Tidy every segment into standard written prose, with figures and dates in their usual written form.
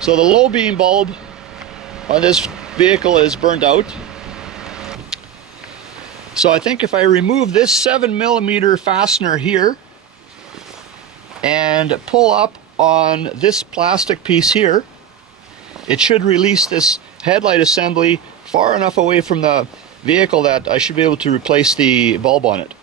So the low beam bulb on this vehicle is burned out. So I think if I remove this 7mm fastener here and pull up on this plastic piece here, it should release this headlight assembly far enough away from the vehicle that I should be able to replace the bulb on it.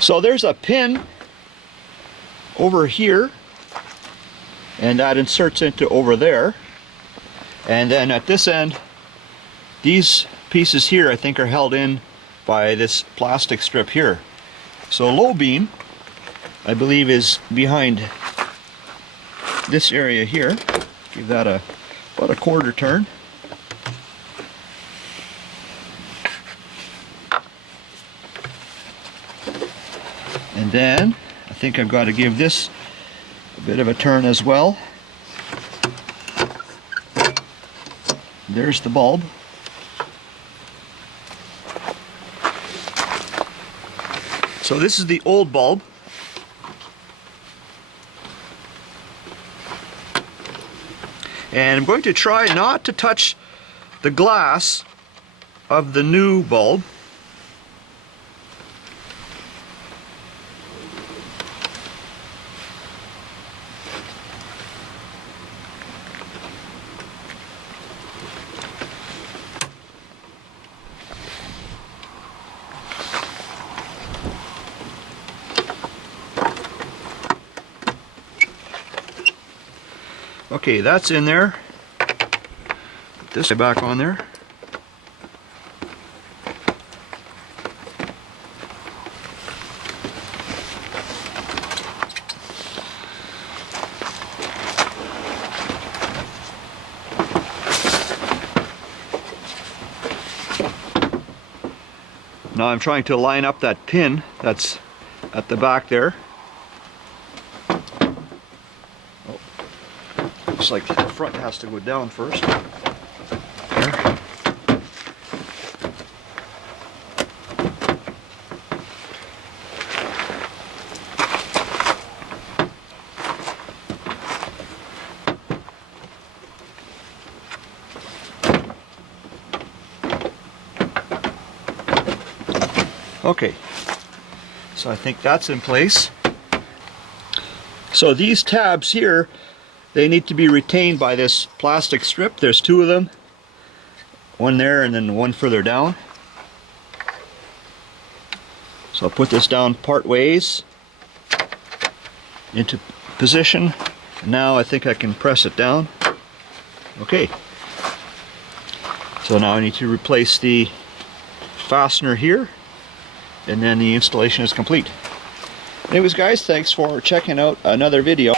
So there's a pin over here, and that inserts into over there. And then at this end, these pieces here I think are held in by this plastic strip here. So low beam, I believe, is behind this area here. Give that about a quarter turn. And then I think I've got to give this a bit of a turn as well. There's the bulb. So this is the old bulb. And I'm going to try not to touch the glass of the new bulb. Okay, that's in there. Put this back on there. Now I'm trying to line up that pin that's at the back there. Looks like the front has to go down first. There. Okay, so I think that's in place. So these tabs here, they need to be retained by this plastic strip. There's two of them. One there and then one further down. So I'll put this down part ways into position. Now I think I can press it down. Okay. So now I need to replace the fastener here, and then the installation is complete. Anyways guys, thanks for checking out another video.